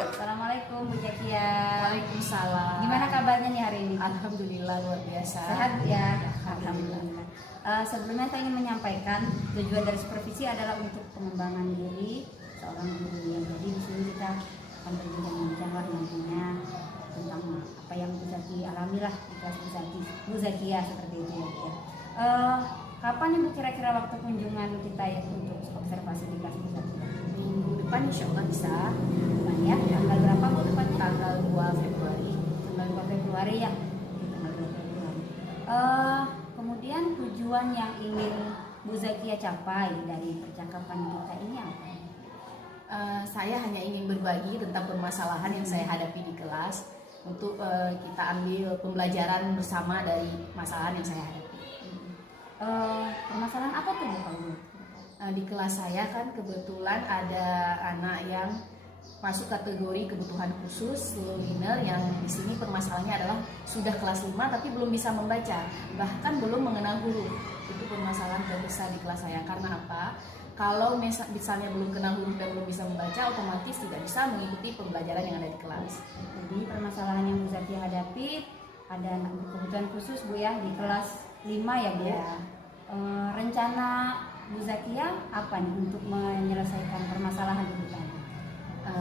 juga. Assalamualaikum Bu Jakia. Waalaikumsalam. Gimana kabarnya nih hari ini? Alhamdulillah luar biasa. Sehat ya? Alhamdulillah. Sebelumnya saya ingin menyampaikan tujuan dari supervisi adalah untuk pengembangan diri seorang guru ya. Jadi di sini kita akan berbincang nantinya tentang apa yang Bu Zaki alami lah di kelas Bu Zakia seperti itu ya. Kapan nih Bu kira-kira waktu kunjungan kita ya untuk observasi di kelas Bu Zakia? Minggu depan insya Allah bisa. Depan ya? Tanggal berapa Bu tepatnya? Tanggal 2 Februari. Tanggal 2 Februari ya? Tanggal 2 Februari. Kemudian tujuan yang ingin Bu Zakia capai dari percakapan kita ini apa? Saya hanya ingin berbagi tentang permasalahan yang saya hadapi di kelas untuk kita ambil pembelajaran bersama dari masalahan yang saya hadapi. Permasalahan apa tuh Bu kamu? Di kelas saya kan kebetulan ada anak yang masuk kategori kebutuhan khusus slow learner yang di sini permasalahannya adalah sudah kelas 5 tapi belum bisa membaca, bahkan belum mengenal huruf. Itu permasalahan terbesar di kelas saya. Karena apa? Kalau misalnya belum kenal huruf dan belum bisa membaca, otomatis tidak bisa mengikuti pembelajaran yang ada di kelas. Jadi permasalahan yang Bu Zakia hadapi ada anak berkebutuhan khusus Bu ya di kelas 5 ya Bu. Ya. Rencana Bu Zakia apa nih untuk menyelesaikan permasalahan itu kan?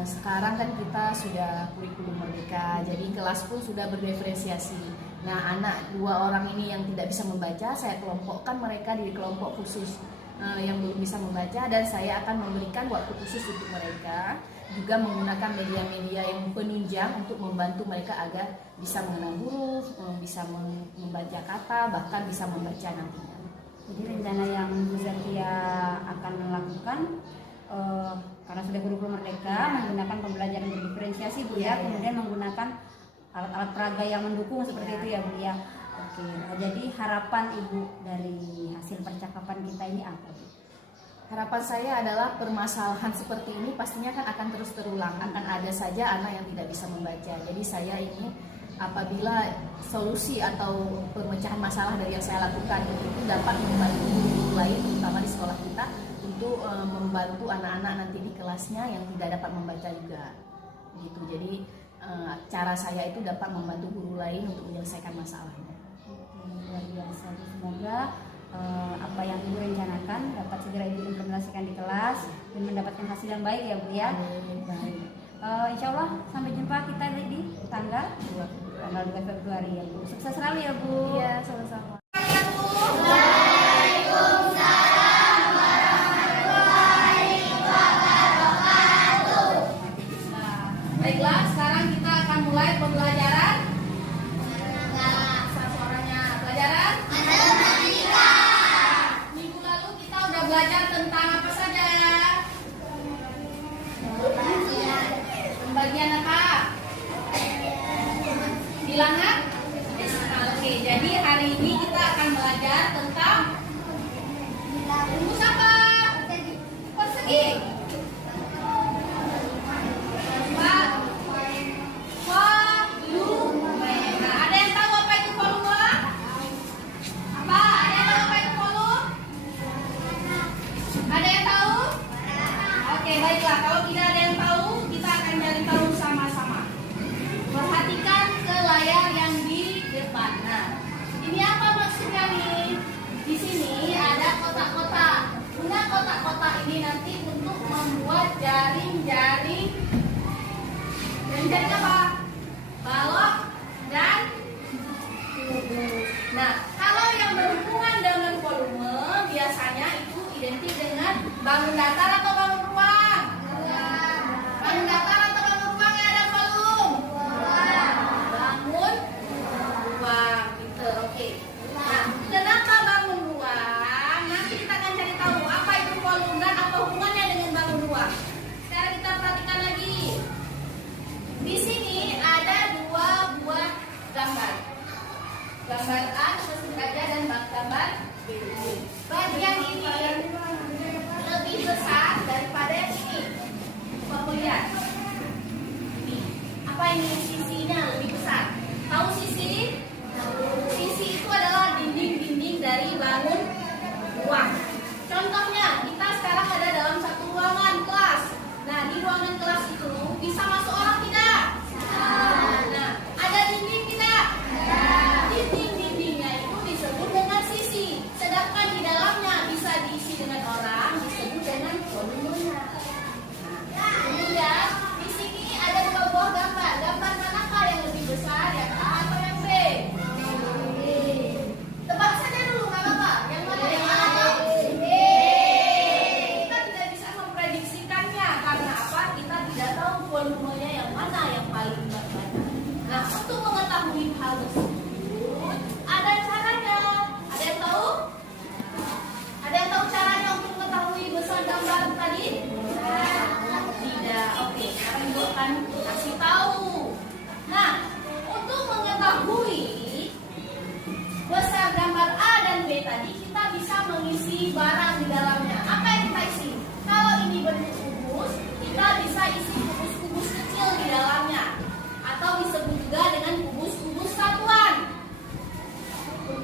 Sekarang kan kita sudah kurikulum merdeka, jadi kelas pun sudah berdiferensiasi. Nah, anak 2 orang ini yang tidak bisa membaca, saya kelompokkan mereka di kelompok khusus yang belum bisa membaca, dan saya akan memberikan waktu khusus untuk mereka, juga menggunakan media-media yang penunjang untuk membantu mereka agar bisa mengenal huruf, bisa membaca kata, bahkan bisa membaca nantinya. Jadi rencana yang Bu Zakia akan lakukan karena sudah kurikulum merdeka menggunakan pembelajaran berdiferensiasi Bu ya, kemudian menggunakan alat-alat peraga yang mendukung seperti itu ya Bu ya. Oke, jadi harapan Ibu dari hasil percakapan kita ini apa Bu? Harapan saya adalah permasalahan seperti ini pastinya kan akan terus terulang, akan ada saja anak yang tidak bisa membaca. Jadi saya ingin apabila solusi atau pemecahan masalah dari yang saya lakukan itu dapat membantu guru lain, terutama di sekolah kita, untuk membantu anak-anak nanti di kelasnya yang tidak dapat membaca juga. Gitu. Jadi cara saya itu dapat membantu guru lain untuk menyelesaikan masalahnya. Luar biasa. Semoga apa yang Ibu rencanakan dapat segera Ibu implementasikan di kelas dan mendapatkan hasil yang baik ya Bu ya. Baik. Insya Allah sampai jumpa kita di tanggal 2 Februari ya Bu. Sukses selalu ya Bu. Iya, sama-sama. Baiklah, sekarang kita akan mulai pembelajaran. Suaranya pelajaran. Minggu lalu kita udah belajar tentang apa saja ya? Pembagian apa? Bilangan? Oke, jadi hari ini kita akan belajar tentang rumus apa? Persegi. Volume. Nah, ada yang tahu apa itu volume? Apa? Ada yang tahu apa itu volume? Ada yang tahu? Oke, baiklah. Kalau tidak ada yang tahu, kita akan cari tahu sama-sama. Perhatikan ke layar yang di depan. Nah, ini apa maksudnya nih? Di sini ada kotak-kotak. Guna kotak-kotak ini nanti untuk membuat jaring-jaring. Jaring apa? Balok dan kubu. Nah, kalau yang berhubungan dengan volume biasanya itu identik dengan bangun datar atau bangun ruang. Bangun datar atau bangun ruang yang ada volume. Bangun ruang, gitu. Oke. Nah, kenapa bangun ruang? Nanti kita akan cari tahu apa itu volume dan apa hubungannya dengan bangun ruang. Sekarang kita perhatikan lagi. Di sini ada 2 buah gambar. Gambar A disebut aja dan gambar B. Bagian ini lebih besar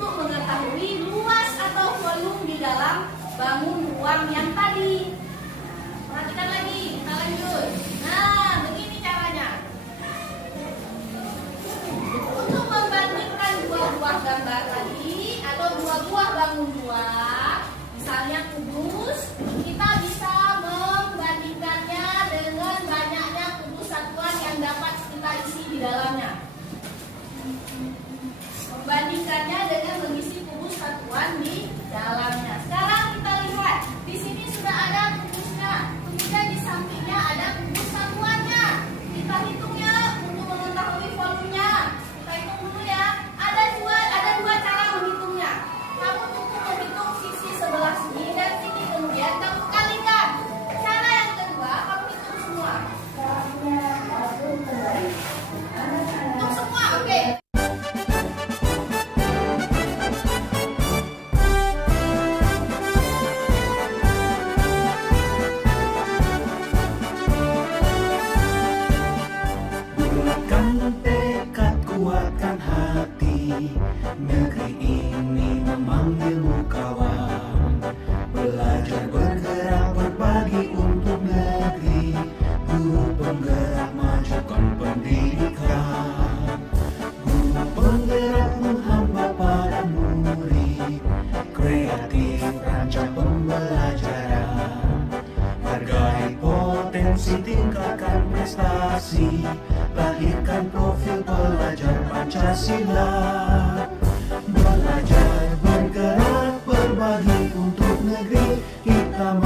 untuk mengetahui luas atau volume di dalam bangun ruang yang tadi. Perhatikan lagi, kita lanjut. Nah, begini caranya. Untuk membandingkan dua buah gambar tadi atau dua buah bangun ruang, misalnya kubus, kita bisa membandingkannya dengan banyaknya kubus satuan yang dapat kita isi di dalamnya. Membandingkannya dengan mengisi kubus satuan di dalamnya. Sekarang kita lihat, di sini sudah ada kubusnya, kemudian di sampingnya ada kubus satuannya. Kita hitung ya untuk mengetahui volumenya. Kita hitung dulu ya. Ada dua cara menghitungnya. Kamu cukup menghitung sisi sebelah sini dan sini, kemudian kamu kalikan. Cara yang kedua, kamu hitung semua. Hitung semua, oke. Bulatkan tekad, kuatkan hati. Negeri ini memanggilmu kawan. Belajar bergerak berbagi untuk negeri. Guru penggerak majukan pendidikan. Guru penggerak menghamba pada murid. Kreatif rancang pembelajaran. Hargai potensi, tingkatkan prestasi. Lahirkan profil pelajar Pancasila. Belajar bergerak berbagi untuk negeri. Kita